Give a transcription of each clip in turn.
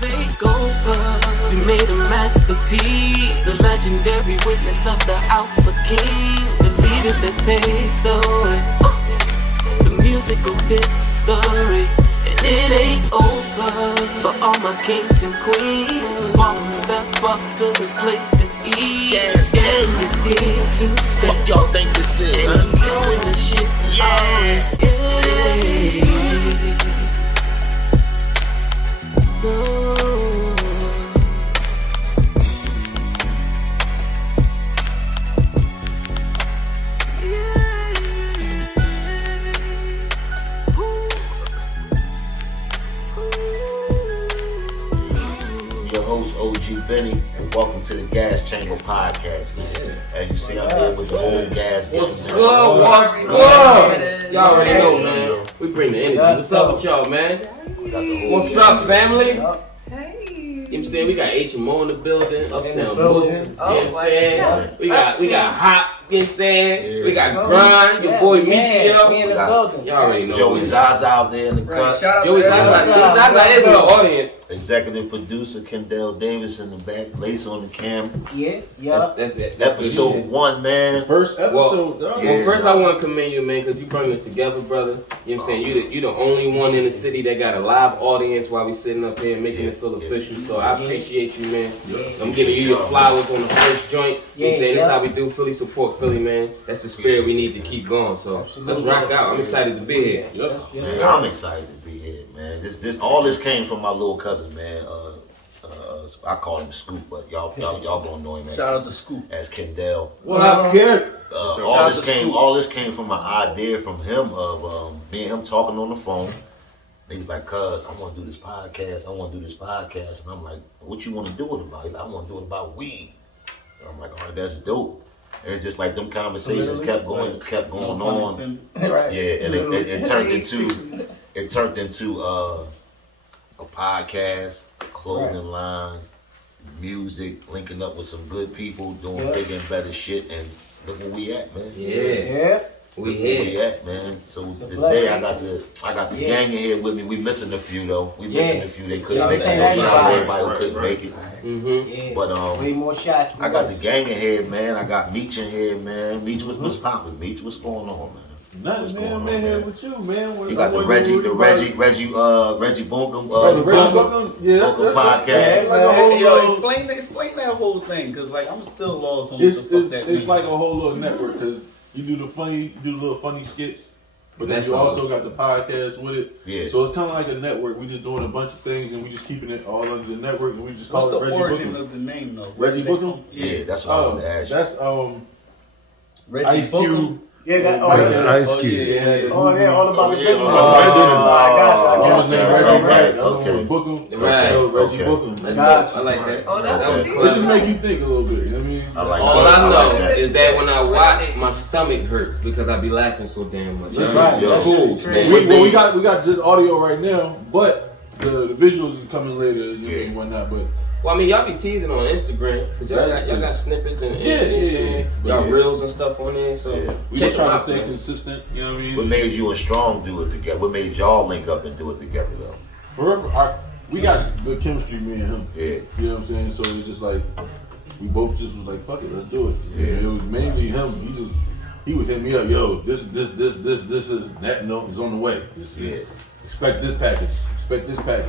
take over. We made a masterpiece, the legendary witness of the Alpha King, the leaders that paved the way, the musical history. And it ain't over for all my kings and queens. Bosses step up to the plate to eat. Gaasgang is here to stay. Fuck y'all think this is, and I'm doing the shit. No. Your host OG Benny, and welcome to the Gas Chamber Podcast, man. As you see, I'm here with the whole Gaasgang. What's good? What's good? Y'all already know, man. We bring the energy. What's up with y'all, man? What's up, family? Hey. You know what I'm saying? We got H.M.O in the building, Uptown Blue. You know what I'm saying? We got Hop. You know what I'm saying? We got Grind, your boy Michio. Y'all already know. Joey ZaZa out there in the cut. Joey ZaZa is in the audience. Executive producer Kendall Davis in the back. Lace on the camera. Yeah. That's it. Episode 1, man. First episode. Well, first I want to commend you, man, because you bring us together, brother. You know what I'm saying? You the only one in the city that got a live audience while we sitting up here making it feel official. So I appreciate you, man. I'm giving you your flowers on the first joint. You know what I'm saying? That's how we do Philly support Philly, man. That's the spirit we need to keep going. So let's rock out. I'm excited to be here. Man, I'm excited to be here, man. All this came from my little cousin, man. I call him Scoop, but y'all gonna know him as Shout out to Scoop as Kendall. What up, kid? All this came from an idea from him of me and him talking on the phone. He was like, "Cuz, I want to do this podcast. And I'm like, "What you want to do it about?" He's like, "I want to do it about weed." And I'm like, "All right, that's dope." And it's just like them conversations kept going on. Right. Yeah, and it turned into a podcast, a clothing line, music, linking up with some good people, doing bigger and better shit, and look where we at, man. Yeah. We here. We at, man. So today I got the gang in here with me. We missing a few though. They couldn't make it. Everybody couldn't make it. Mm-hmm. But way more shots. I got the gang in here, man. I got Meech in here, man. Meech, what's poppin'? Meech, what's going on, man? Nothing, man. I'm in here with you, man. You got the Reggie Bunkum, yeah, that's podcast. Explain that whole thing, cause like I'm still lost on what the fuck that means. It's like a whole little network, cause you do the little funny skits, but then you also got the podcast with it. Yeah. So it's kind of like a network. We just doing a bunch of things, and we just keeping it all under the network, and we just call What's it the Reggie origin Bunkum. of the name though? Reggie Bunkum? Yeah, that's what I wanted to ask you. That's Reggie Ice Cube. Bunkum? Yeah, that's Ice Cube. they're all about the business. I got you. Right. Okay. Bookum. Right. So Reggie Bookum. That's dope. I like that. Oh, that was It just make you think a little bit. You know what I mean? I like All that. I know like that. is that when I watch, my stomach hurts because I be laughing so damn much. That's right. It's cool. We got just audio right now, but the visuals is coming later. You know, and whatnot, but. Well, I mean, y'all be teasing on Instagram because y'all got snippets and y'all reels and stuff on there. So we just trying to stay consistent. You know what I mean? What made you and Strong do it together? What made y'all link up and do it together though? Forever, we got good chemistry, me and him. Yeah. You know what I'm saying? So it's just like we both just was like, fuck it, let's do it. Yeah. And it was mainly him. He would hit me up, yo, this is that note is on the way. Expect this package.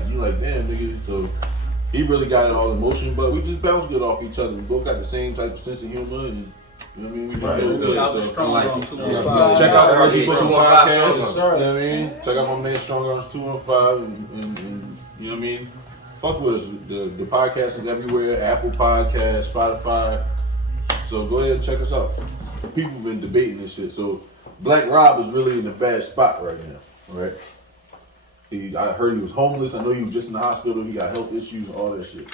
You like, damn, nigga. So he really got it all in motion, but we just bounce good off each other. We both got the same type of sense of humor, and you know what I mean. We Right. good. Shout out to So, Strong on 215. check out the Reggie Butcher 215 podcast. Strong. You know what I mean? Check out my man Strong Arms 215, and you know what I mean. Fuck with us. The podcast is everywhere: Apple Podcast, Spotify. So go ahead and check us out. People been debating this shit. So Black Rob is really in a bad spot right now, right? I heard he was homeless. I know he was just in the hospital. He got health issues, all that shit.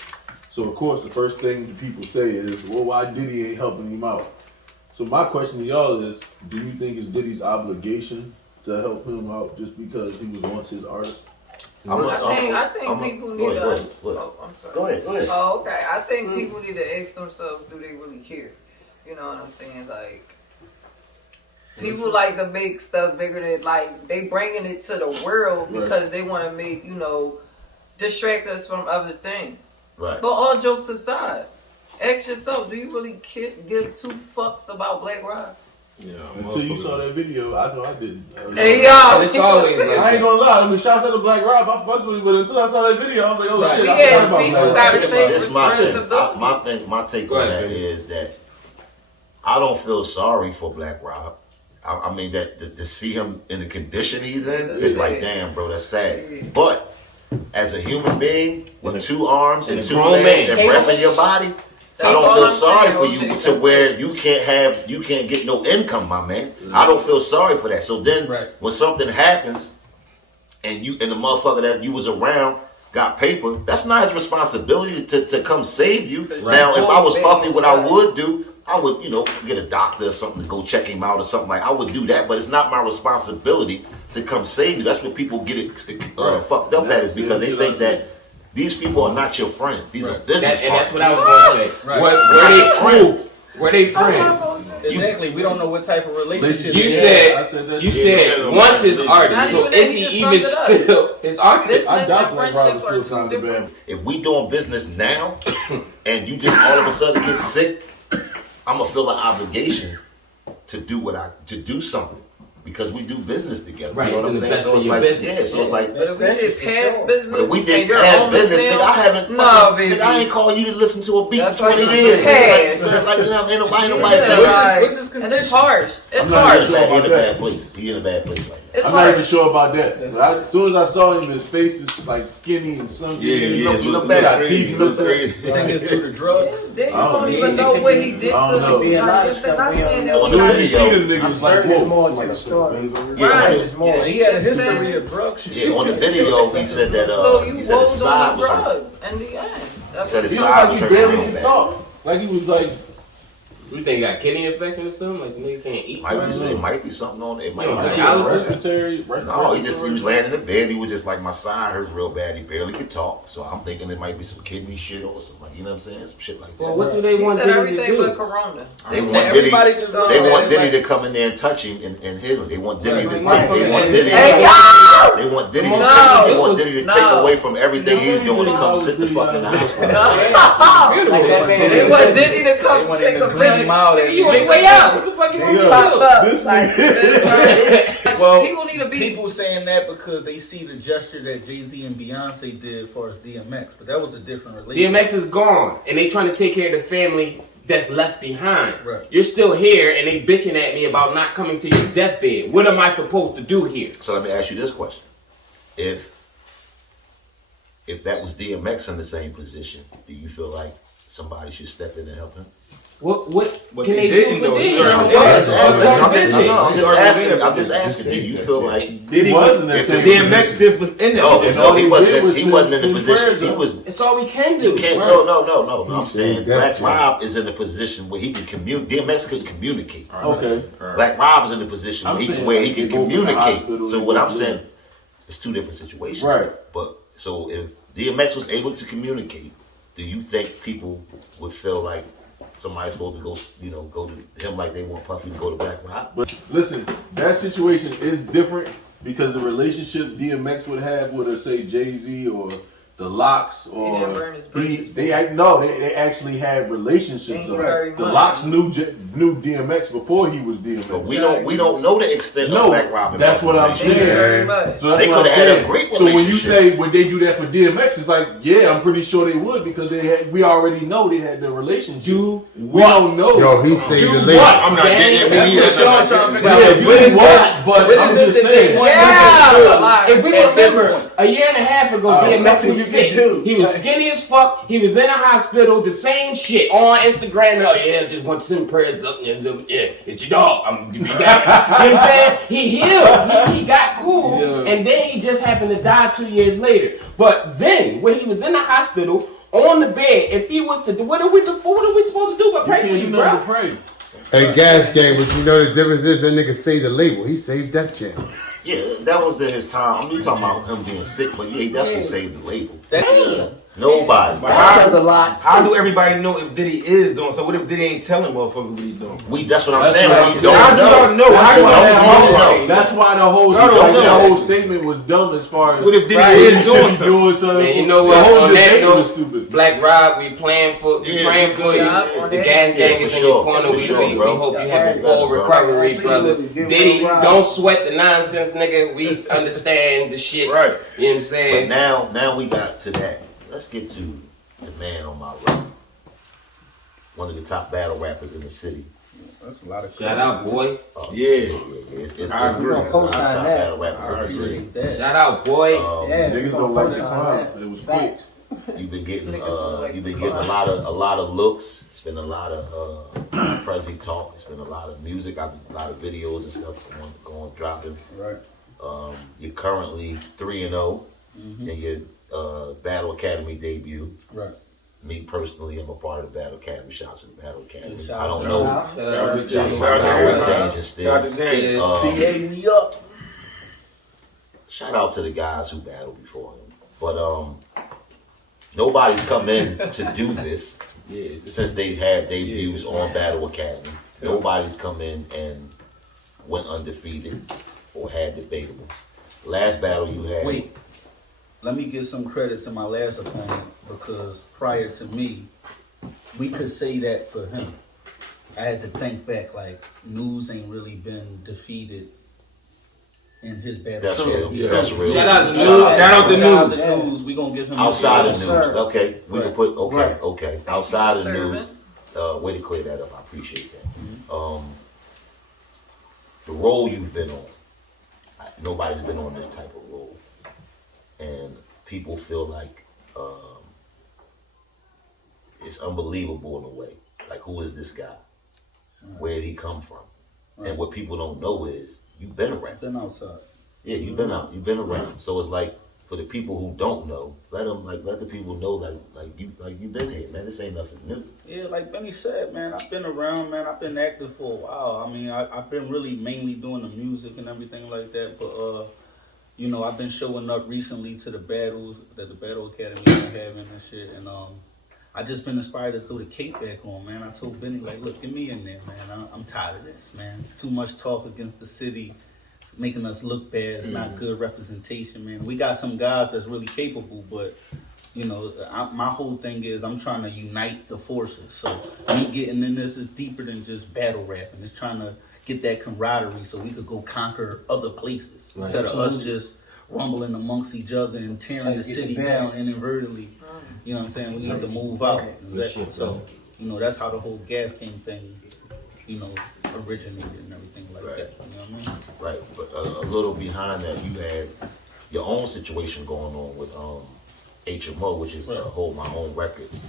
So of course, the first thing people say is, "Well, why Diddy ain't helping him out?" So my question to y'all is, do you think it's Diddy's obligation to help him out just because he was once his artist? I think people need to. Oh, I'm sorry. Go ahead. Oh, okay. I think people need to ask themselves, do they really care? You know what I'm saying? Like, people like to make stuff bigger than, like, they bringing it to the world because they want to make, you know, distract us from other things. Right. But all jokes aside, ask yourself, do you really give two fucks about Black Rob? Yeah, until you saw that video, I know I didn't. Hey y'all, It's always I ain't gonna lie. I mean, shouts out to Black Rob. I fucks with him, but until I saw that video, I was like, oh Right. shit. We I as forgot people about Black gotta Rob. take This is my responsibility. thing. My take Go on ahead, that baby. is that I don't feel sorry for Black Rob. I mean that to see him in the condition he's in, That's it's like, sad. damn, bro, that's sad. But as a human being with two arms and and a two grown legs man. and breath in your body, That's I don't all feel I'm sorry saying, for OG. you to That's where you can't get no income, my man. I don't feel sorry for that. So then Right. when something happens and the motherfucker that you was around got paper, that's not his responsibility to come save you. Now, if I was Puffy, what I would do, I would, get a doctor or something to go check him out or something like. I would do that, but it's not my responsibility to come save you. That's what people get it fucked up at, is because they think that these people are not your friends. These are business And that's partners. what I was going to say. Right. Were they friends? Were they friends? Exactly. We don't know what type of relationship. You they have. said once his artist, Not so even that, is he he just even summed it up. still his artist? Business I doubt and Black Rob friendships was still are two trying to different. If we doing business now, and you just all of a sudden get sick, I'm gonna feel an obligation to do something. Because we do business together. Right, You know what I'm it's in the saying? best So of it's your like, business. so it's like, But if we did past business, but if we did and you're past on the business, sale, nigga, I haven't no, fucking, baby. nigga, I ain't calling you to listen to a beat That's 20 like years. past. Like, ain't nobody Yeah. saying Right. What's his And it's harsh. It's I'm not harsh. even sure he in a about bad that. place. He in a bad place right now. It's I'm not even harsh. sure about that. But as soon as I saw him, his face is like skinny and sunken. He look He bad. got teeth missing. You think it's due to drugs? Then you I don't don't know. even know what he did I don't know. to Be a lot of I'm stuff not we saying don't that On we the When not- you see the nigga, I'm it's like, certain there's whoa. more to the story. Yeah, Right. There's more. Yeah, he had a history of drug shit. Yeah, on the video, he said that So you he said his rolled side on was the hurt. drugs in the end. That's Said what his He he looked side like was he hurting barely real could bad. talk. Like he was like, You think he got kidney infection or something? Like the nigga can't eat? It might be something on it. It might You be know, something. respiratory. No, he was laying in the bed. He was just like, my side hurt real bad. He barely could talk. So I'm thinking it might be some kidney shit or something. You know what I'm saying? Some shit like that. Well, what do they He want said Diddy to everything but do? Corona. They want Diddy. Everybody just They want everybody- Diddy to come in there and touch him and hit him. They want Diddy to Right. take. They want Diddy. Hey, y'all! They want Diddy. No. They want Diddy to take No. away from everything he's doing to come sit the fuck in the hospital. Like that man. They want Diddy to They come want take him a to clean him visit. out. Nigga, you ain't way out. What the fuck you want me to Pop up. This Like, Well, People need to be. people saying that because they see the gesture that Jay-Z and Beyonce did as far as DMX, but that was a different relationship. DMX is gone, and they trying to take care of the family that's left behind. Right. You're still here, and they bitching at me about not coming to your deathbed. What am I supposed to do here? So let me ask you this question: If that was DMX in the same position, do you feel like somebody should step in and help him? What But can they they do didn't, for though. Diddy? He already What? was. I'm just asking. Do you feel like He was in that if same DMX position. This was in no, there. no, he did wasn't. was He wasn't in the send position. prayers He up. was. It's all we can do. Can't, Right. no. I'm He saying said that, Black Jim. Rob is in a position where he can communicate. DMX can communicate. Okay. Black Rob is in a position I'm where saying, he like, can they both in the communicate. hospital, So they what both I'm saying, live. it's two different situations. Right. But so if DMX was able to communicate, do you think people would feel like somebody's supposed to go to him like they want Puffy to go to Black Rob? But listen, that situation is different because the relationship DMX would have with, say, Jay-Z or the Locks or didn't burn his bridges. they actually had relationships. Thank you Though. very The much. Locks knew DMX before he was DMX. But we don't know the extent No, of Black Rob. and that's Puffy what I'm relationship. Thank you very saying. much. So that's They what I'm coulda had a saying. great So when you relationship. say when they do that for DMX, it's like, yeah, I'm pretty sure they would because we already know they had the relationship. We don't know. Yo, he saved the lady. I'm not getting That's it. what Sean trying to figure Yeah, out. you What is what? that? But What I'm is it just that they saying. want? Yeah. If we At this remember, point. a year and a half ago, Oh, DMX that's what was you sick. can do. He was skinny as fuck. He was in a hospital. The same shit on Instagram. Oh yeah, just want to send prayers up. Yeah, it's your dog. I'm gonna be back. You know what I'm saying? He healed. He got cool, Yeah. and then he just happened to die 2 years later. But then, when he was in the hospital on the bed, if he was to do, what are we supposed to do but pray for You you, can't do bro? nothing to pray. Hey, Gaasgang, but you know the difference is that nigga saved the label. He saved Def Jam. Yeah, that was in his time. I'm talking about him being sick, but yeah, he definitely saved the label. That, Nobody. That says a lot. How do everybody know if Diddy is doing? So what if Diddy ain't telling motherfuckers what he's doing? That's what I'm saying. We How don't do y'all know. know? How do y'all know? know? That's why the whole statement was dumb as far as What if Diddy Diddy is doing should be something? something. Man, you know The what? whole On that statement note, was stupid. Black Rob, we praying for you. Yeah, The Gaasgang Yeah, is for in sure. your corner. For We sure, bro. hope you have a Yeah, full bro. recovery, Absolutely. brothers. Give Diddy, one round. don't sweat the nonsense, nigga. We understand the shits. Right. You know what I'm But saying? now we got to that. Let's get to the man on my right. One of the top battle rappers in the city. that's a lot of Shout out, boy. Yeah. It's I one agree. of the Co-sign top that. battle rappers in the city. that. Shout out, boy. Yeah, Niggas we don't gonna like put the it on clown. that. It was quick. Facts. You've been getting Niggas don't like you've been the getting clown. a lot of looks. It's been a lot of Prezi talk. It's been a lot of music. A lot of videos and stuff going dropping. Right. You're currently 3-0 in your Battle Academy debut. Right. Me personally, I'm a part of the Battle Academy. Shouts to the Battle Academy. Shout I out don't to know. Shout Shout out to Shout Jay. out to my guy Rick Danger Shout still. out to James. DA me up. Shout out to the guys who battled before him. But nobody's come in to do this Yeah. since they had debuts on Battle Academy. Nobody's come in and went undefeated or had debatable. Last battle you had. Wait, let me give some credit to my last opponent because prior to me, we could say that for him. I had to think back, like, News ain't really been defeated in his battle. That's Sure. real. Yeah. That's real. Shout out to Shout News. out- Shout out to Outside News. the News, we gonna give him Outside of Yes, news, sir. okay. We can Right. put okay, Right. okay. Outside of Serving. news, way to clear that up. I appreciate that. The role you've been on, nobody's been on this type of role, and people feel like it's unbelievable in a way. Like, who is this guy? Where did he come from? And what people don't know is you've been around. Been outside. Yeah, you've been out. You've been around. So it's like, for the people who don't know, let the people know like you've been here, man. This ain't nothing new. Yeah, like Benny said, man, I've been around, man. I've been active for a while. I mean, I've been really mainly doing the music and everything like that. But, you know, I've been showing up recently to the battles that the Battle Academy been having and shit. And I just been inspired to throw the cape back on, man. I told Benny, like, look, get me in there, man. I'm tired of this, man. It's too much talk against the city. It's making us look bad. It's not good representation, man. We got some guys that's really capable, but you know, my whole thing is I'm trying to unite the forces. So me getting in this is deeper than just battle rapping. It's trying to get that camaraderie so we could go conquer other places instead of us just rumbling amongst each other and tearing So the get city the bag. down inadvertently. You know what I'm saying? We need to move out. shit, So, you know, that's how the whole Gaasgang thing, you know, originated and everything like Right. that. You know what I mean? Right, but a little behind that, you had your own situation going on with H.M.O, which is Hold My Own Records.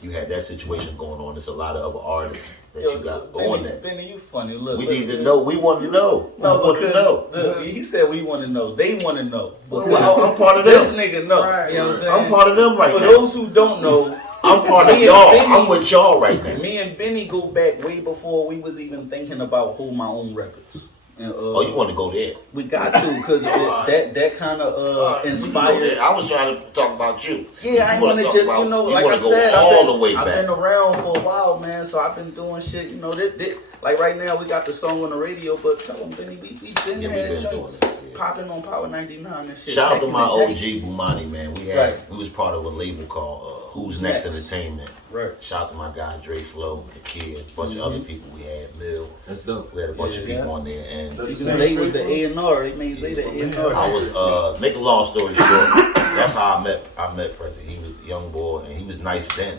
You had that situation going on. There's a lot of other artists that you got on that. Benny, you funny. Look, We look, need to know. We want to know. No, we want to know. because he said we want to know. They want to know. Well, I'm part of This them. nigga know. Right. You know what I'm saying? I'm part of them right For now. those who don't know, I'm part of Me and y'all. Benny- I'm with y'all right now. me and Benny go back way before we was even thinking about Hold My Own Records. And, Oh, you want to go there? we got to because that kind of We can go inspired. there. I was trying to talk about you. Yeah, I You wanna want to talk just, about- you know, you like wanna I go said, all the way I've back. been around for a while, man, so I've been doing shit, you know, this like right now we got the song on the radio, but tell them, Benny, we been Yeah, we had been doing joints this, yeah. popping on Power 99 and shit. Shout out back to in my the day. OG Bumani, man. Right. We was part of a label called Who's Next Entertainment. Right. Shout out to my guy Dre Flow, the kid, a bunch of other people. We had Mill. That's dope. We had a bunch of Yeah. people on there, and Zay was the A&R. They made Zay the A&R. I was make a long story short. That's how I met Prezi. He was a young boy, and he was nice then.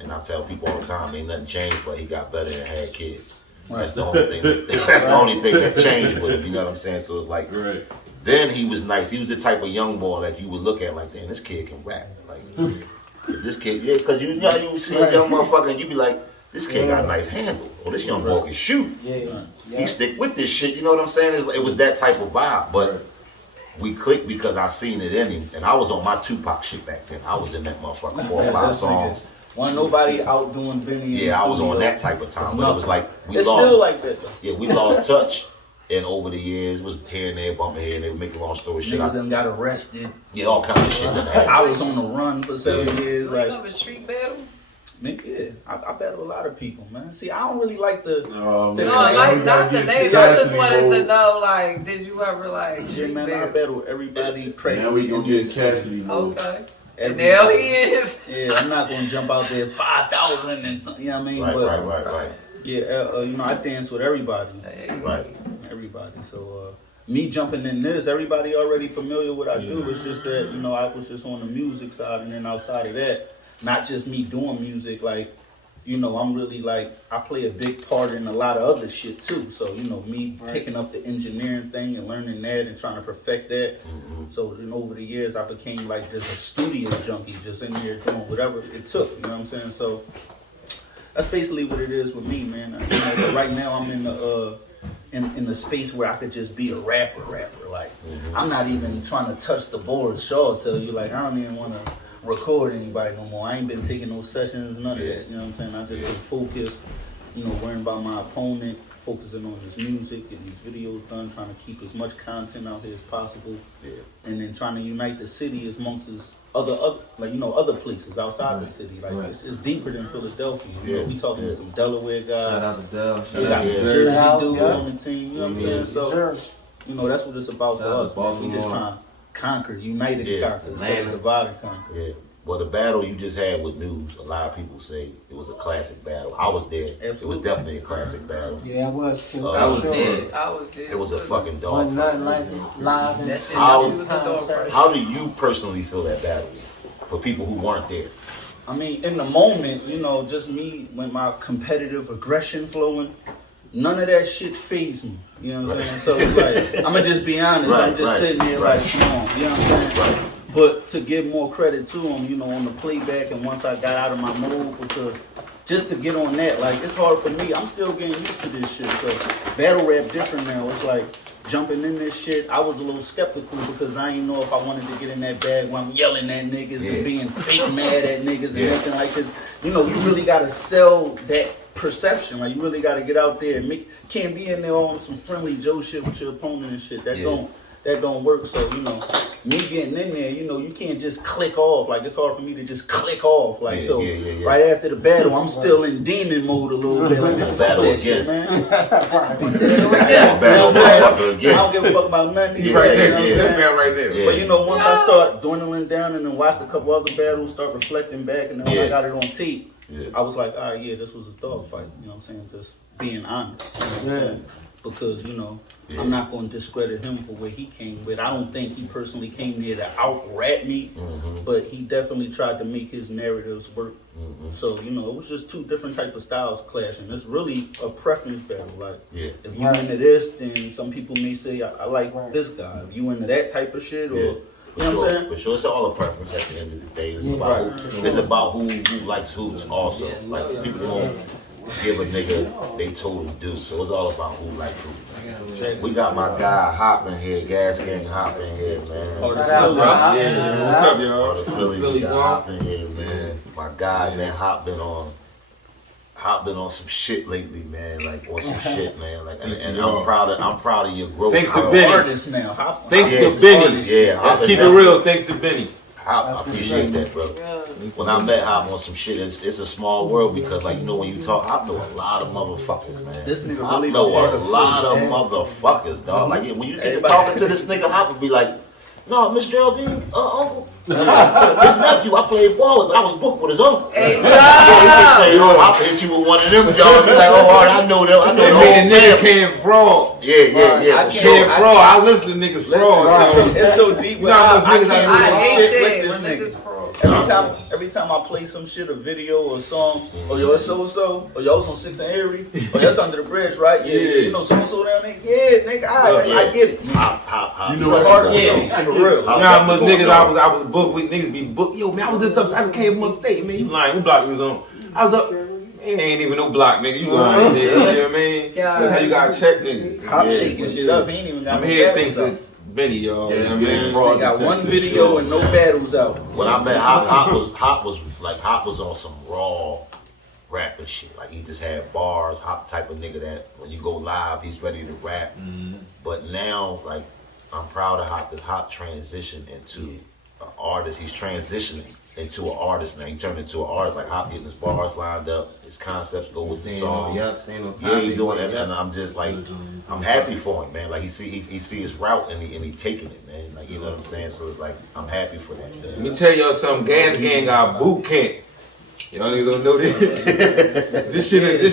And I tell people all the time, ain't nothing changed, but he got better and had kids. That's the only thing. That's the only thing that changed with him. You know what I'm saying? So it's like, Right. then he was nice. He was the type of young boy that you would look at like, damn, this kid can rap. Like, if this kid, yeah, because you know you see a young motherfucker and you be like, this kid got a nice handle. Or this young boy can shoot. He stick with this shit. You know what I'm saying? It was that type of vibe. But we clicked because I seen it in him, and I was on my Tupac shit back then. I was in that motherfucker 4 or 5 songs. Wasn't nobody outdoing Benny. in the Yeah, I was on studio. that type of time. But it was like we It's lost. still like that though. Yeah, we lost touch. And over the years, was here and there, bumping here and there, make a long story short. Niggas them got arrested. Yeah, all kinds of shit that happened. I was on the run for 7 years. Like Like, a street battle. man, yeah, I battle a lot of people, man. See, I don't really like the. No, the No, man. like we not gotta the get names. to I just Cassidy wanted to mode. know, like, did you ever like Yeah, street man, I battle? battle everybody pregnant. Now we gonna get Cassidy mode. Okay. And Everybody. now he is. Yeah, I'm not gonna jump out there 5,000 and something. You know what I mean? Right. Yeah, you know, I dance with everybody. Right. Everybody. So me jumping in this, everybody already familiar with what I do. It's just that, you know, I was just on the music side, and then outside of that, not just me doing music, like, you know, I'm really like, I play a big part in a lot of other shit too. So, you know, me picking up the engineering thing and learning that and trying to perfect that. So then over the years, I became like just a studio junkie, just in there doing whatever it took. You know what I'm saying? So that's basically what it is with me, man. You know, but right now I'm in the in the space where I could just be a rapper. Like, I'm not even trying to touch the board. Shaw will tell you, like, I don't even want to record anybody no more. I ain't been taking no sessions, none of that. You know what I'm saying? I just been focused, you know, worrying about my opponent, focusing on his music, getting these videos done, trying to keep as much content out here as possible, and then trying to unite the city as amongst his other like, you know, other places outside the city. Like, it's deeper than Philadelphia. You know, we talking to some Delaware guys. Shout out to Del. We got some Jersey dudes on the team. You know what I'm saying? So, Sure. you know, that's what it's about for us, man. We just trying to conquer, unite and conquer, instead of divide and conquer. Yeah. Well, the battle you just had with News, a lot of people say it was a classic battle. I was there. Absolutely. It was definitely a classic battle. Yeah, it was too. I was dead. I was dead. It was a fucking dog Wasn't fight. nothing like it live and That shit How- definitely was a dog fight. How do you personally feel that battle was? For people who weren't there? I mean, in the moment, you know, just me with my competitive aggression flowing, none of that shit fazed me. You know what I'm saying? So it's like, I'm gonna just be honest. I'm just sitting there like, come on, you know what I'm saying? But to give more credit to him, you know, on the playback, and once I got out of my mode, because just to get on that, like, it's hard for me. I'm still getting used to this shit. So battle rap different now. It's like jumping in this shit. I was a little skeptical because I didn't know if I wanted to get in that bag where I'm yelling at niggas and being fake mad at niggas and nothing like this. You know, you really gotta sell that perception. Like, you really gotta get out there and can't be in there on some friendly Joe shit with your opponent and shit. That don't work. So, you know, me getting in there, you know, you can't just click off. Like, it's hard for me to just click off. Like, right after the battle, I'm still in demon mode a little bit. Like, fuck Battle that again. shit, man. Battle again. I don't give a fuck about nothing. He's right there. You know what I'm Yeah. saying? Man, right there. Yeah. But you know, once I start dwindling down and then watched a couple other battles, start reflecting back, and then when I got it on tape, I was like, all right, yeah, this was a dog fight. You know what I'm saying? Just being honest. You know what I'm saying? Because, you know, I'm not going to discredit him for where he came with. I don't think he personally came there to out-rap me, but he definitely tried to make his narratives work. So, you know, it was just two different type of styles clashing. It's really a preference battle. Like, if you into this, then some people may say, I like this guy. If you into that type of shit, or, you know what I'm saying? For sure, it's all a preference at the end of the day. It's about who likes who also. Like, people won't give a nigga they total due. So it's all about who like who. We got my guy Hop in here, Gaasgang Hop in here, man. What's up, y'all? All the Philly, we got Hop in here, man. My guy, man, Hop been on some shit lately, man. Like, on some shit, man. Like, and I'm proud of your growth. Thanks to I'm an Benny. artist now. Hop- Thanks Yeah. to Benny. Yeah, Let's keep it real. Thanks to Benny. I appreciate that, bro. When I met Hop on some shit, it's a small world because, like, you know, when you talk, I know a lot of motherfuckers, man. This nigga I really know the part a of lot of Philly, man. motherfuckers, dog. Like, when you get to talking to this nigga, Hop would be like, no, Miss Geraldine, uncle. His nephew, I played ball with, but I was booked with his uncle. Hey, So he can say, oh, I'll hit you with one of them, y'all. You're like, oh, all right, I know them. I know They the made a whole nigga family. can't fraud. Yeah, for sure. Can't fraud. I listen to niggas fraud. It's so deep. You know how much niggas can't I do I shit hate with that this when niggas nigga. fraud. Every time I play some shit, a video or a song, or yo, it's so, or yo, it's on 6 and Erie, or that's under the bridge, right? Yeah, you know so down there. Yeah, nigga, I get it. Hop. You know what? For real. You know how much niggas I was booked with, niggas be booked. Yo, man, I was just up, I just came from upstate, man. You lying, what block you was on? I was up, man, ain't even no block, nigga. You lying, nigga. You know what I mean? Yeah. That's how you gotta check, nigga. Hop shaking shit up. He ain't even got I'm no here battles thanks out. to Benny, y'all. Yeah, You know what I mean? they got one video and no battles out. When I met Hop was on some raw rap and shit. Like he just had bars, hot type of nigga that when you go live, he's ready to rap. But now, like, I'm proud of Hop, because Hop transitioned into an artist. He's transitioning into an artist now. He turned into an artist. Like Hop getting his bars lined up, his concepts go with the song. Yeah, he doing that, and I'm just like, I'm happy for him, man. Like he see his route and he taking it, man. Like, you know what I'm saying? So it's like, I'm happy for that, man. Let me tell y'all something. Gaasgang got boot camp. Y'all niggas don't know this. This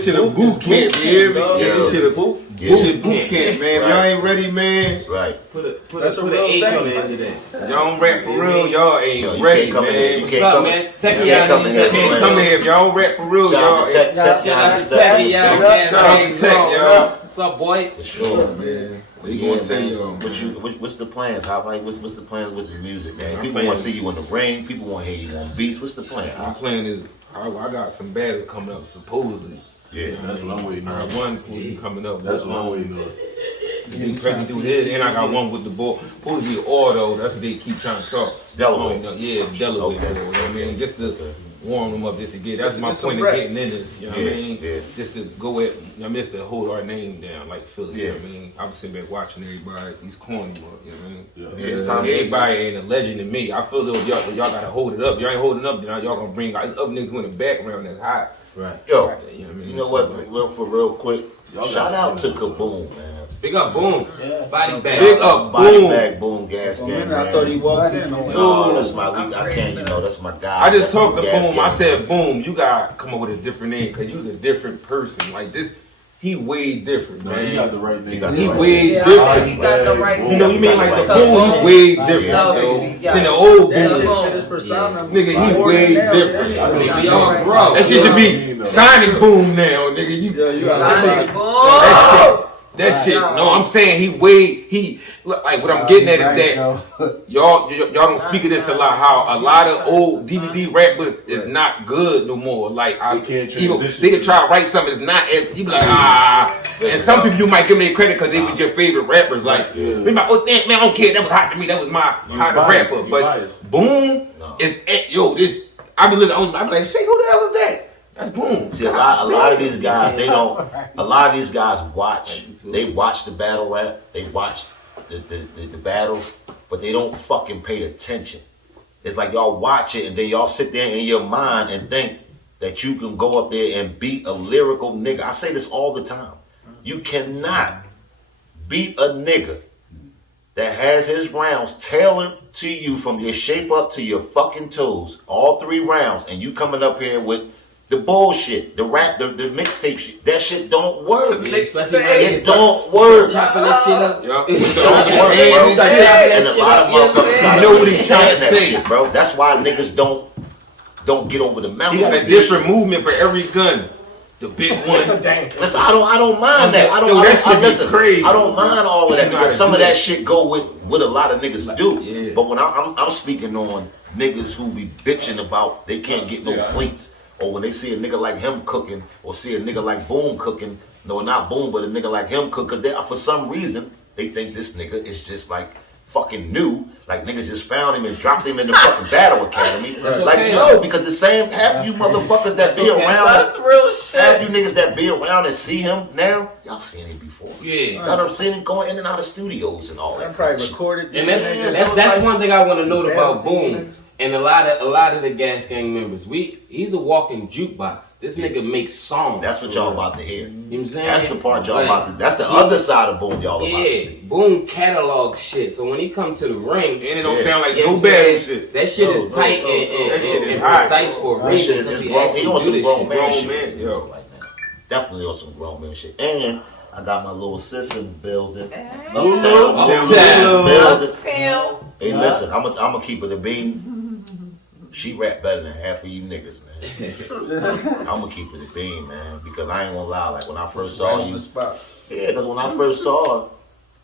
shit a boot camp, you hear me? Yeah. This shit a boot camp, man. If y'all ain't ready, man. Right. Put an H on the end of this. Y'all don't rap for real, y'all ain't You ready, can't come in here. man. You can't come in. man? Tech You can't come in here. Can't come here if y'all don't rap for real, Shout y'all. out to Tech, Shout out to Tech, y'all. Shout out to Tech, y'all. What's up, boy? For sure, man. We Yeah, gonna tell man. you So something. what's the plans? How like what's the plans with the music, man? My People plan- want to see you in the ring. People want to hear you on beats. What's the plan? My plan is, I got some battles coming up supposedly. Yeah. That's one way, I got one coming up. That's one way, North. He present through his, and I got one with the ball. Supposed to be auto. That's what they keep trying to talk. Delaware. Yeah, Delaware. Okay. You know what I mean? Just to warm them up, just to get. That's my It's a point of rap. getting in this. You know what I mean? Yeah. Just to go at. I mean, just to hold our name down like Philly. You know Yeah. what I mean? I was sitting back watching everybody. These corny, you know what I mean? Yeah. Yeah, it's time to Everybody ain't a legend to me. I feel though y'all gotta hold it up. Y'all ain't holding up, then y'all gonna bring up niggas who in the background that's hot. Right. Yo, You know what I mean? you know what? Real quick. Y'all Shout got out to it. Kaboom, man. Big up, boom. Body bag. Big up, Body boom. bag, boom, gas For a gang, minute, I man. thought he walked in. on No, that's my. I can't. You know, that's my guy. I just That's talked to his gas Boom. I gang. said, Boom, you gotta come up with a different name because you's a different person. Like this, he way different, No, man. he got the right name. got He the right way Yeah, I different. think he got the right. You know, you mean like the Right. Boom, he way different, Yeah. yo. Yeah. Than the old That Boom. shit fit his persona. Nigga, he more way than now, different. yeah. Nigga, y'all grow. That shit should be Sonic Boom now, nigga. You Sonic boom. that shit. No, I'm saying he like what I'm getting at is that y'all don't speak of this a lot. How a lot of old DVD rappers is not good no more. Like They can't even transition. they can try to write something that's not. You be like and some people you might give them their credit because they was your favorite rappers. Like be like, oh damn, man, I don't care. That was hot to me. That was my hot biased. rapper. You But biased. Boom No. is this. I be listening. I be like, shit, who the hell is that? That's Boom. See, a lot of these guys, they don't. A lot of these guys watch. They watch the battle rap. They watch the battles, but they don't fucking pay attention. It's like y'all watch it and then y'all sit there in your mind and think that you can go up there and beat a lyrical nigga. I say this all the time. You cannot beat a nigga that has his rounds tailored to you from your shape up to your fucking toes, all 3 rounds, and you coming up here with the bullshit, the rap, the mixtape shit. That shit don't work. It don't work. Chopping that shit up. Yeah. It don't work, Hey, bro. And a lot of motherfuckers gotta know what he's trying to understand that say. shit, bro. That's why niggas don't get over the mountain. He got a different movement for every gun. The big one. Listen, I don't mind that. Listen, crazy. I don't mind all of that because some of that shit go with what a lot of niggas do. Yeah. But when I'm speaking on niggas who be bitching about they can't get no plates, or when they see a nigga like him cooking, or see a nigga like Boom cooking, no, not Boom, but a nigga like him cooking, for some reason they think this nigga is just like fucking new. Like niggas just found him and dropped him in the fucking battle academy. Like okay, no, because the same half you motherfuckers that be around That's real half you shit. niggas that be around and see him now, y'all seen him before. Yeah. Y'all done seen him going in and out of studios and all that. I probably kind of shit. recorded. And this. that's one thing I want to note about Battle these Boom. niggas. And a lot of the Gaasgang members, he's a walking jukebox. This nigga makes songs. That's what y'all about to hear. You know what I'm saying? That's the part y'all Like, about to. That's the other side of Boom y'all about to Yeah, see. Boom catalog shit. So when he come to the ring, And it don't Yeah. sound like you know no what I'm saying? battle shit. That shit is tight That shit and is hot. precise for a That shit reason. is because he grown. He actually on do some this grown shit. man Grown shit. man, yo. Right now. Definitely on some grown man shit. And I got my little sis in the building. Uptown. Building. Uptown. Hey, listen, I'm gonna keep it a bean. She rap better than half of you niggas, man. I'm gonna keep it a bean, man, because I ain't gonna lie. Like when I first saw Right on you, the spot. yeah, because when I first saw her,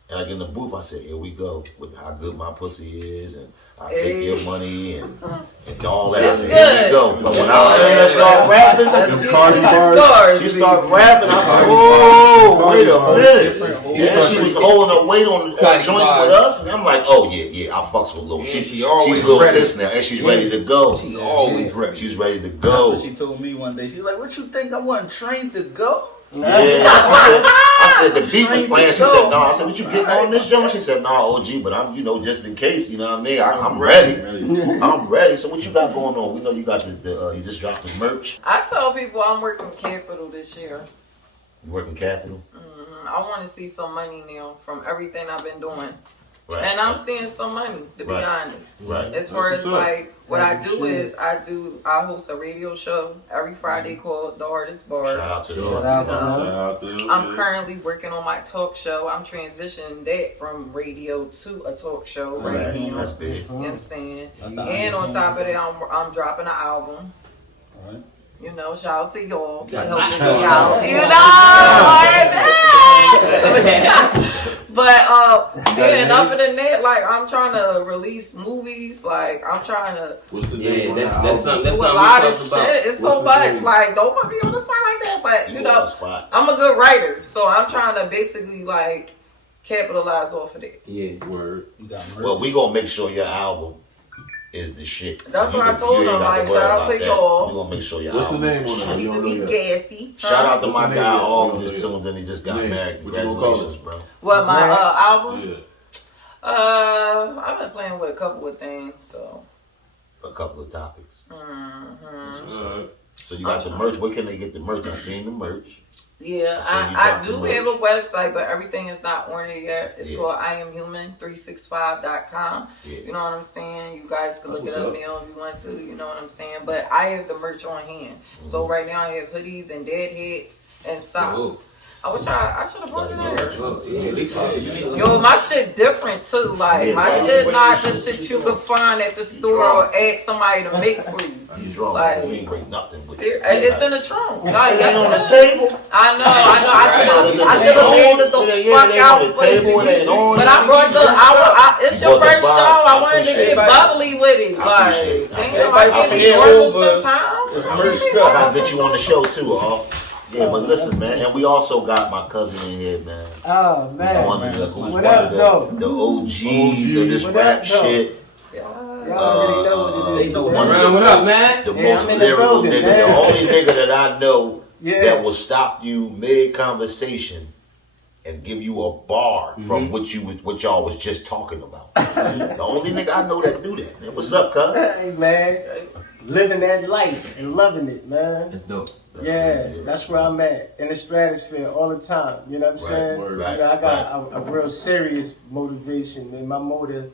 and like in the booth, I said, "Here we go with how good my pussy is, and I take your money and all that. It's Here good. we go. But when I heard her start rapping, Let's get to Cardi the bars. stars. she started rapping. I said, "Oh, wait a minute!" And she was holding her weight on joints with us, and I'm like, "Oh yeah, I fucks with Lil. Yeah, She's always Lil ready. sis now, and she's ready to go. She always ready. She's ready to That's go." what she told me one day. She's like, "What you think? I wasn't trained to go?" Yeah, I said the beat was playing. She said, "No." I said, "What you getting on this joint?" She said, "No, OG, but I'm, just in case. You know what I mean? I'm ready. I'm ready." So what you got going on? We know you got the you just dropped the merch. I tell people I'm working capital this year. You working capital, I want to see some money now from everything I've been doing. right? And I'm seeing some money, to be Right. honest. Right. As far That's as what's up. like what I do is I host a radio show every Friday called The Hardest Bars. Shout out to Shout the out, Shout man. out to I'm currently working on my talk show. I'm transitioning that from radio to a talk show right Right. now. That's big. You know what I'm saying? That's the And on top of that, I'm dropping an album. Right. You know, shout out to y'all for helping me Yeah. out. You know, but and other than that, like I'm trying to release movies. Like I'm trying to What's the Yeah, name on the that's album? something. do That's a something lot we of talked about. shit. It's so What's the much. name? Like don't put me on the spot like that. But you on know, the spot. I'm a good writer, so I'm trying to basically like capitalize off of that. Yeah. Word. You got merch. Well, we gonna make sure your album is the shit. That's You what I ain't told got them, to like, worry shout out about to that. y'all. We gonna make sure your What's the album. name on it? Need You to don't be know yet. gassy. Shout out to What's my the guy, name? all You of don't this know tuned in. He just got Name. married. What you gonna call Congratulations, it? bro. What my Congrats. album? Yeah. I've been playing with a couple of things, so. A couple of topics. Mm-hmm. Alright. So you got the merch. Where can they get the merch? I seen the merch. Yeah, So you I dropped do the merch. have a website, but everything is not on it yet. It's Yeah. called IamHuman365.com. Yeah. You know what I'm saying? You guys can That's look it what's up up. now if you want to. You know what I'm saying? But I have the merch on hand. So right now I have hoodies and dead hats and socks. I wish I should have brought it Gotta get in. Oh, yeah, they said you Yo, my shit different too. Like Yeah, my right. shit not the shit you could find at the store or ask somebody to make for you. You draw. Like- We ain't bring nothing with It's in the trunk. Like, It ain't that's on the it. table. I know. I It should have made it the ain't fuck out. on the table. It ain't on. But I brought it's your Brought the first show. vibe. I wanted to appreciate get it. bubbly with it. I Like, appreciate it. damn, I can't be Yeah, normal over. sometimes. It's I merch can't be stuff. I normal gotta get you on the sometimes. show too, Yeah, but listen, man, and we also got my cousin in here, man. Oh, man. One of the, who's What one up, of though? the OGs of this What rap up, though? shit. Y'all already know what it is. One of Around, what up, man? The Yeah, most I'm in the lyrical building, nigga, man. the only nigga that I know Yeah. that will stop you mid conversation and give you a bar from what y'all was just talking about. The only nigga I know that do that. Man, what's up, cuz? Hey, man. Living that life and loving it, man. That's dope. Yeah, that's where I'm at, in the stratosphere all the time. You know what I'm saying? word, right, You know, I got a real serious motivation, man. My motive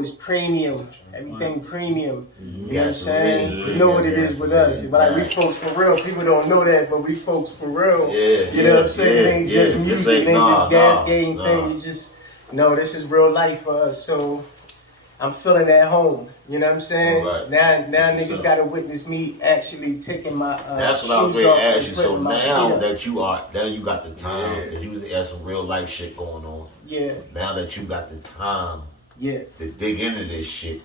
is premium, everything premium. You know what I'm saying? Gasoline, You know what it is with us. gasoline, But like we right. folks for real, people don't know that, but we folks for real. Yeah, You know what I'm saying? It ain't yeah, just yeah. music, This it ain't ain't- just gas nah, game nah. thing. It's just, no, this is real life for us. So I'm feeling at home. You know what I'm saying? Right. Now niggas gotta witness me actually taking my That's what I was shoes going to off ask you. and So putting my now feet up. that you got the time, and you had some real life shit going on. Yeah, Now that you got the time yeah. to dig into this shit,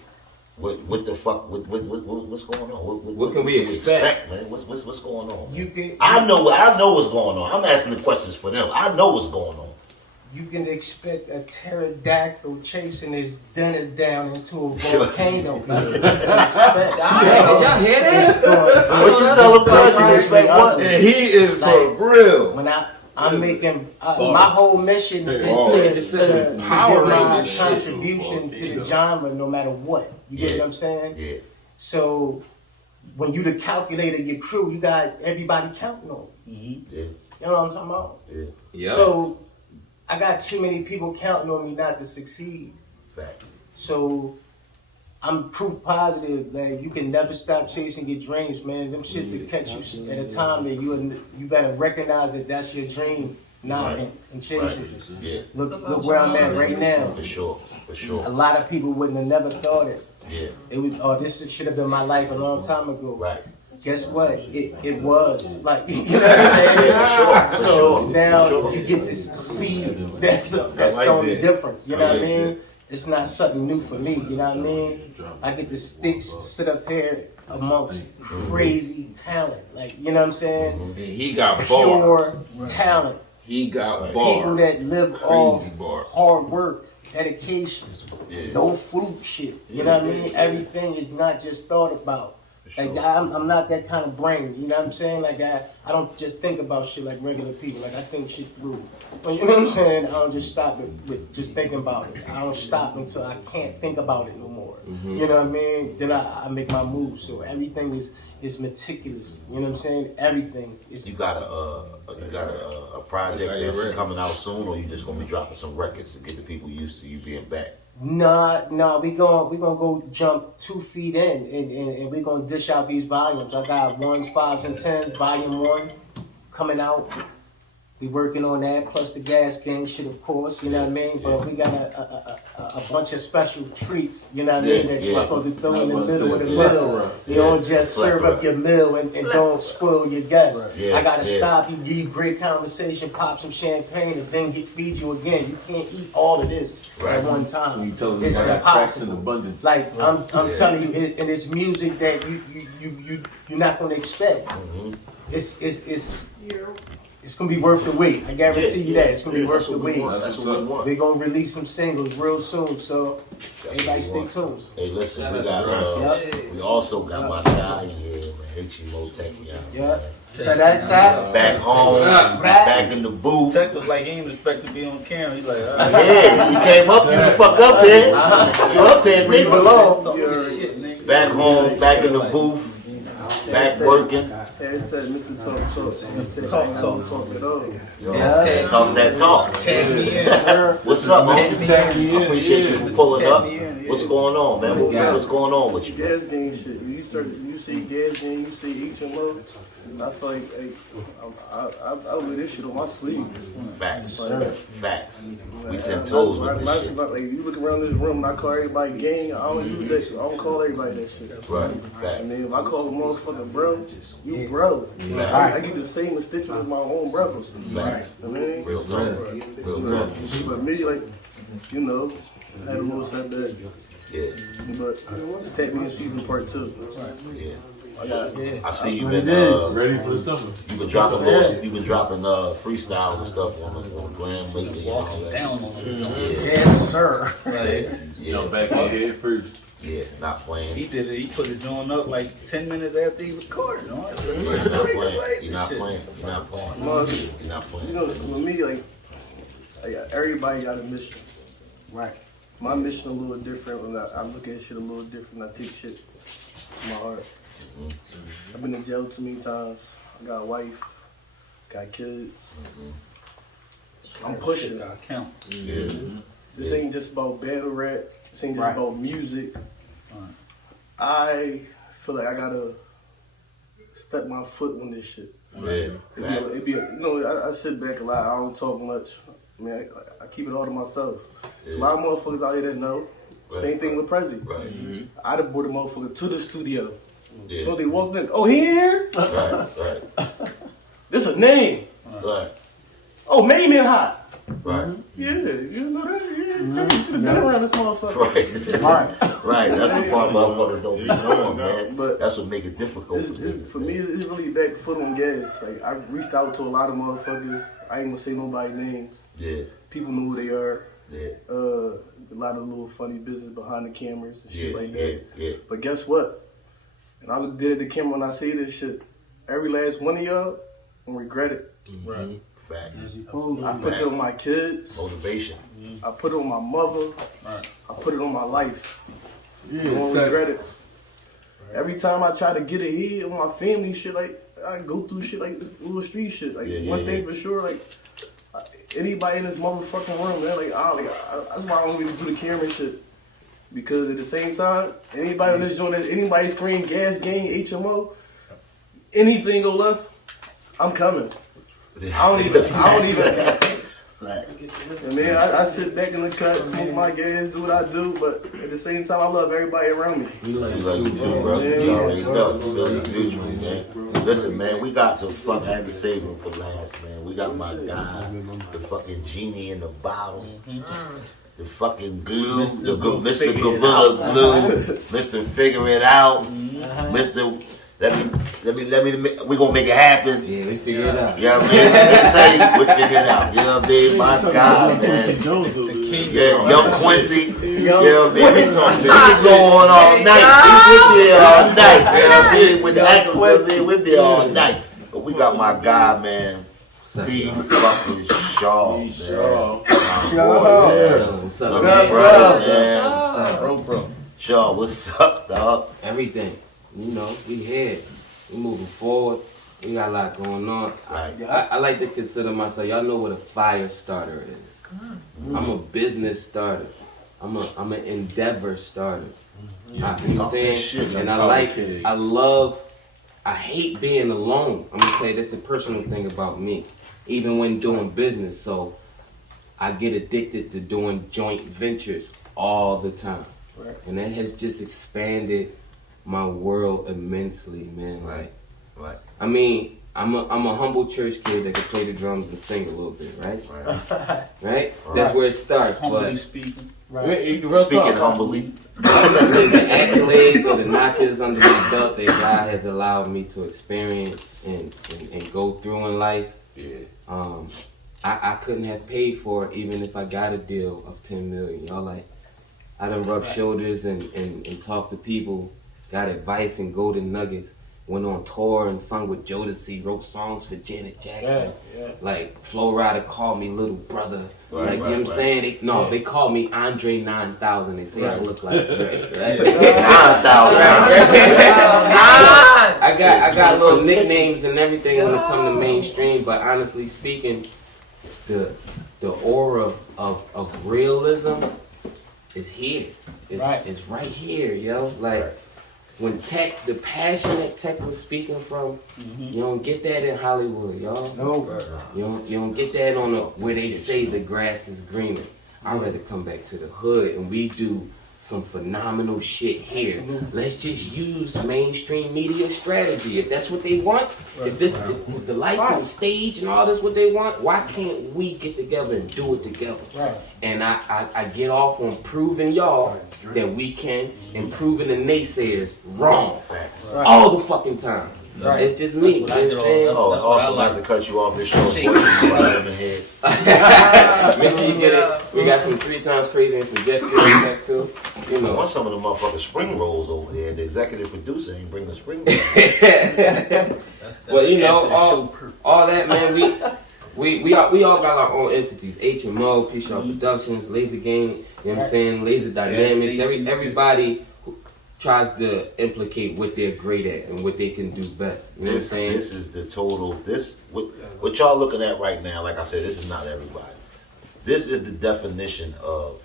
what the fuck? What's going on? What can we expect? man? What's going on? You can I know what's going on. I'm asking the questions for them. I know what's going on. you can expect a pterodactyl chasing his dinner down into a volcano. That's what you can expect. Did y'all hear that? It's going- What you tell them first? You can expect what? And he is for real. When I'm making my whole mission is to give Power my Rangers shit. contribution to the genre, no matter what. You get Yeah. what I'm saying? Yeah. So when you the calculator, your crew, you got everybody counting on you. Yeah. You know what I'm talking about? Yeah. Yeah. So I got too many people counting on me not to succeed. Fact. So I'm proof positive that you can never stop chasing your dreams, man. Them shits will catch you at a time that you better recognize that that's your dream, knocking and chasing. Right. Yeah. Look where I'm at right now. For sure. For A sure. lot of people wouldn't have never thought it. Yeah. It was, oh, this should have been my life a long time ago. Right. Guess what? It was. Like, you know what I'm saying? Yeah, for sure, for So sure, now for sure. you get to see that's the like only that. difference. You know what I Yeah. mean? it's not something new for me. You know what I mean? I get to sit up here amongst crazy talent, like you know what I'm saying? And he got Pure bars. talent. He got bars. People that live off bars. hard work, dedication, no fluke shit. You know what I mean? Everything is not just thought about. Like I'm not that kind of brain, you know what I'm saying? Like I don't just think about shit like regular people. Like I think shit through. But you know what I'm saying? I don't just stop with just thinking about it. I don't stop until I can't think about it no more. You know what I mean? Then I make my move. So everything is meticulous. You know what I'm saying? Everything is. You got a project that's coming out soon, or you just gonna be dropping some records to get the people used to you being back? Nah, we gonna go jump 2 feet in and we gonna dish out these volumes. I got 1s, 5s, and 10s, volume 1 coming out. We working on that, plus the Gaasgang shit, of course, you know what I mean? But we got a bunch of special treats, you know what I mean, that you're supposed to throw in the middle of the meal. You don't just serve up your meal and don't spoil your guests. I gotta stop you, give you great conversation, pop some champagne, and then feed you again. You can't eat all of this at one time. So you telling me It's I got tracks in impossible. abundance. Like I'm telling you, and it's music that you're not gonna expect. It's gonna be worth the wait. I guarantee you that. It's gonna be worth the wait. That's what we want. We're gonna release some singles real soon, so everybody stay tuned. Hey, listen, we got we also got my guy here, man, H.M.O. Techie out. Yeah. So that Back home, back in the booth. Tech was like, he ain't expect to be on camera. He's like, Yeah, you came up, you the fuck up here. You up here, we nigga. belong. Back home, back in the booth, back working. Yeah, it said Mr. Talk it all. Yeah. Talk that talk. What's up, man? I appreciate you for pulling up. What's going on, man? What's going on with you, man? Gaasgang shit. You see Gaasgang, you see H.M.O. I feel like I wear this shit on my sleeve. Facts. Facts. We 10 toes with this shit. Like you look around this room and I call everybody gang, I don't do that shit. I don't call everybody that shit. Right. And Facts. then if I call a motherfucker bro, you bro. I give the same attention as my own brothers. Facts. I mean, Real talk. Real talk. but me, like, you know, I had a little setback. Yeah. But tag me in season part 2. Yeah. Yeah. I see you been Ready for the summer. you been dropping freestyles and stuff on the gram lately. Yes, sir. Jump back in head first. Yeah, not playing. he did it. He put the joint up like 10 minutes after he recorded. You know? You're not playing. You're not playing. You know, with me, like everybody got a mission. Right. My mission a little different. When I look at shit a little different. I take shit to my heart. I've been in jail too many times. I got a wife, got kids. I'm pushing. I count. Yeah. This ain't just about battle rap. This ain't just about music. I feel like I gotta step my foot on this shit. Yeah. I sit back a lot. I don't talk much. I mean, I keep it all to myself. There's a lot of motherfuckers out here that know. Same thing with Prezi. Right. I'd have brought a motherfucker to the studio. Yeah. So they walked in. Oh, he here? Right. This a name. Right. Oh, Mayman Hot. Right. Yeah, you know that? Yeah, you should have been around this motherfucker. Right. That's the part motherfuckers don't be knowing, man. But that's what make it difficult for niggas. For me, it's really back foot on gas. Like, I reached out to a lot of motherfuckers. I ain't gonna say nobody's names. Yeah. People know who they are. Yeah. A lot of little funny business behind the cameras and shit like that. Yeah. But guess what? And I look dead at the camera when I say this shit. Every last one of y'all gonna regret it. Right. Facts. I put it on my kids. Motivation. I put it on my mother. I put it on my life. Yeah, I don't regret it. Every time I try to get ahead on my family shit, like I go through shit like little street shit. Like one thing for sure, like anybody in this motherfucking room, man, that's why I don't even do the camera shit. Because at the same time, anybody on this joint, anybody scream Gaasgang, H.M.O, anything go left, I'm coming. I don't even. I mean, I sit back in the cut, smoke my gas, do what I do, but at the same time, I love everybody around me. We love you too, bro. You already know. You know the future, man. Listen, man, we got to fuck. I had to save him for last, man. We got my guy, the fucking genie in the bottle. the fucking glue, Mr. Gorilla Glue, Mr. Figure It Out, Mr. Let me, we gonna make it happen. Yeah, we figure it out. Yeah, man, let me tell you, we figure it out. You know what I mean? My God, man. Yeah, Young Quincy. You know what I mean? We can go on all night. We be here all night. You know what I mean? With the actors, we'll be all night. But we got my guy, man. Steve fucking Shaw, man. What's up, bro? Shaw, what's up, dog? Everything. You know, we here. We moving forward. We got a lot going on. Right. I like to consider myself, y'all know what a fire starter is. I'm a business starter. I'm an endeavor starter. You know what I'm saying? And I hate being alone. I'm gonna tell you, that's a personal thing about me. Even when doing business, so I get addicted to doing joint ventures all the time. Right. And that has just expanded my world immensely, man. Right. I mean, I'm a humble church kid that can play the drums and sing a little bit, right? Right? That's where it starts. Humbly but speaking. Speaking humbly. The accolades or the notches under my belt that God has allowed me to experience and go through in life. Yeah. I couldn't have paid for it even if I got a deal of $10 million. Y'all like, I done rubbed shoulders and talked to people, got advice and golden nuggets, went on tour and sung with Jodeci, wrote songs for Janet Jackson. Like, Flo Rida called me little brother. You know what I'm saying? They call me Andre 9000. They say I look like Dre, right? 9,000. I got little nicknames and everything when it comes to mainstream, but honestly speaking, the aura of realism is here. It's right here, yo. Like, when the passion that Tech was speaking from, you don't get that in Hollywood, y'all. No. You don't get that on where they say the grass is greener. I'd rather come back to the hood and we do some phenomenal shit here. Let's just use mainstream media strategy. If that's what they want, if the lights and the stage and all this what they want, why can't we get together and do it together? And I get off on proving y'all that we can and proving the naysayers wrong all the fucking time. It's just me. You know what I'm saying? Also, like to cut you off this show. Heads. Make sure you get it. We got some 3 times crazy and some jet fuel back too. You know, want some of the motherfucking spring rolls over there. The executive producer ain't bring the spring rolls. Well, you know, all that, man. We all got our own entities. H.M.O, Speacial Productions, Laser Game. You know what I'm saying? Laser Dynamics. Everybody tries to implicate what they're great at and what they can do best. You know what I'm saying? This is the total. What y'all looking at right now, like I said, this is not everybody. This is the definition of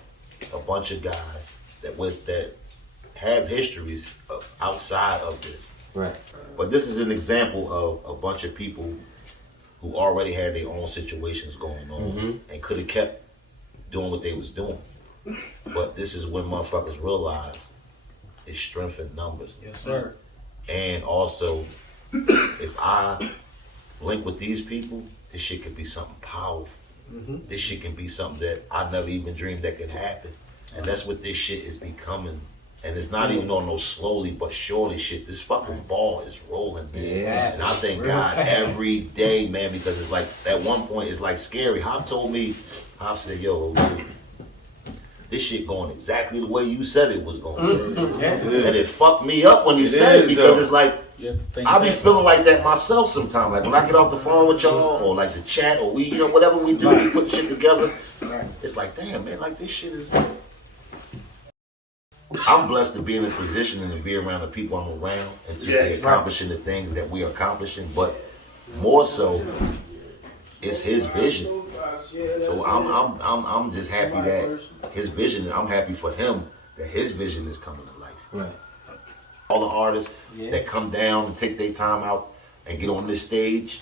a bunch of guys that have histories outside of this. Right. But this is an example of a bunch of people who already had their own situations going on and could have kept doing what they was doing. But this is when motherfuckers realize it's strength in numbers. Yes, sir. And also, if I link with these people, this shit could be something powerful. This shit can be something that I never even dreamed that could happen. And that's what this shit is becoming. And it's not even on no slowly but surely shit. This fucking ball is rolling, man. Yeah. And I thank God every day, man, because it's like, at one point, it's like scary. Hop told me, Hop said, yo, this shit going exactly the way you said it was going. And it fucked me up when he said it because it's like, I be feeling like that myself sometimes. Like when I get off the phone with y'all or like the chat or we, whatever we do, we put shit together. It's like, damn, man, like this shit is... I'm blessed to be in this position and to be around the people I'm around and to be accomplishing the things that we are accomplishing. But more so, it's his vision. So I'm just happy that his vision. I'm happy for him that his vision is coming to life. Right. All the artists that come down and take their time out and get on this stage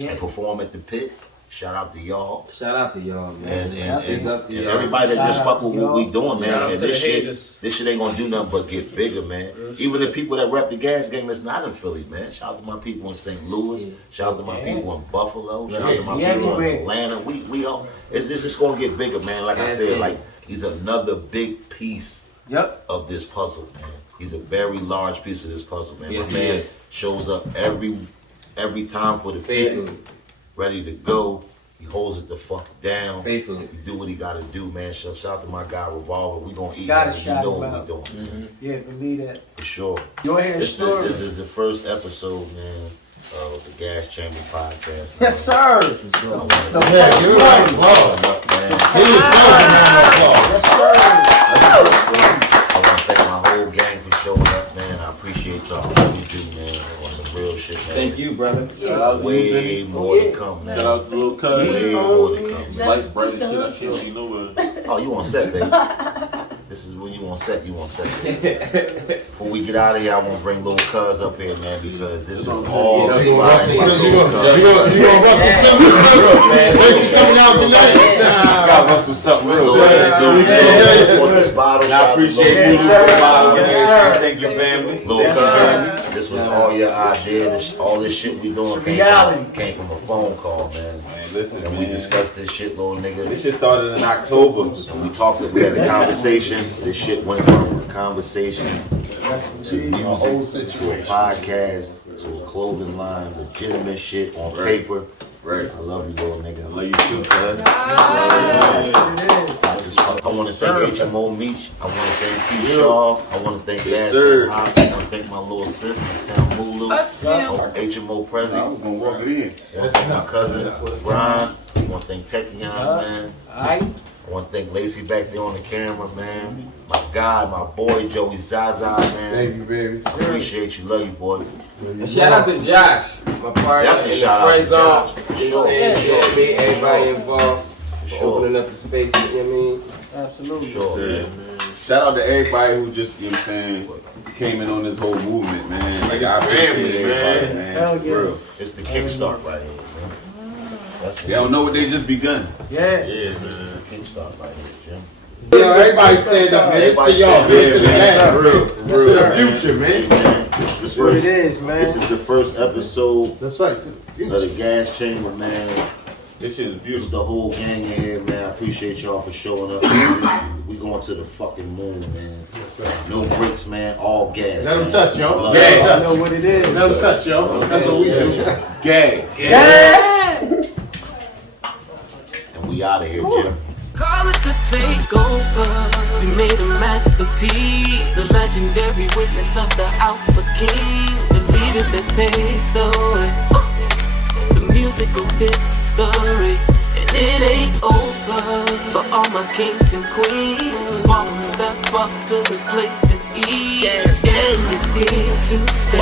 and perform at the pit. Shout out to y'all. Shout out to y'all, man. And everybody that just fuck with what we doing, man. And this shit ain't gonna do nothing but get bigger, man. Even the people that rep the Gaasgang that's not in Philly, man. Shout out to my people in St. Louis. Shout out to my people in Buffalo. Shout out to my people in Atlanta. We all. This is gonna get bigger, man. Like I said, He's another big piece of this puzzle, man. He's a very large piece of this puzzle, man. Yes, My man shows up every time for the fit, ready to go. He holds it the fuck down. Faithfully. He do what he gotta do, man. Shout out to my guy Revolver. We gonna eat Gotta him. You shout know him what out. we doing. Yeah, believe that. For sure. Your hair story. This is the first episode, man, of the Gas Chamber podcast. Yes, sir. The Yes, sir. I want to thank my whole gang for showing up, man. I appreciate y'all. I really do, man. On some real shit, man. Thank you, brother. Way more to come, man. Shout out to Lil Cuz. Way more to come, man. Lights bright as shit. I can't see nowhere. Oh, you on set, baby. This is when you on set, Before we get out of here, I want to bring Lil Cuz up here, man, because this is all You gonna Russell something? Lacey coming out tonight. Got Russell something real good. I appreciate you. Thank you, family. Lil Cuz, this was all your idea. All this shit we doing came from a phone call, man. Listen, and we discussed this shit, little nigga. This shit started in October. And we had a conversation. This shit went from a conversation to music, to a podcast, to a clothing line, legitimate shit on paper. Right. I love you, little nigga. I love you too, cuz. I want to thank H.M.O. Meech. I want to thank Speacial. I want to thank Gaas. I want to thank my little sister, Tam Mulu. H.M.O. President. I was gonna walk it in. I want to thank my cousin, Brian. I want to thank Tekion, man. I want to thank Lacey back there on the camera, man. My guy, my boy, Joey ZaZalino, man. Thank you, baby. I appreciate you. Love you, boy. And shout out to Josh, my partner Definitely in the shout out friend to zone. Josh. You know what I'm saying? Me, everybody involved. Opening up the space, you know what I mean? Absolutely. Sure. Yeah. Shout out to everybody who just, you know what I'm saying, came in on this whole movement, man. Like, I appreciate everybody, man. Hell yeah. Real. It's the kickstart right here, man. They don't know what they just begun. Yeah. Yeah, man. It's the kickstart right here, Jim. Yo, everybody stand up, man. This to y'all. This to the last. This to the future, man. This What it is, man. This is the first episode That's right. To the of future. the Gas Chamber, man. This shit is This is beautiful. the whole gang in here, man. I appreciate y'all for showing up. We going to the fucking moon, man. No brakes, man. All gas. Let them touch, yo. Love Let y'all. them I know what it is. Let them touch, yo. That's what we do. Gang. And we out of here, Jim. Call it the takeover. We made a masterpiece. The legendary witness of the Alpha King. The leaders that paved the way. The musical history. And it ain't over for all my kings and queens. Bosses step up to the plate and eat. Gaasgang is here to stay.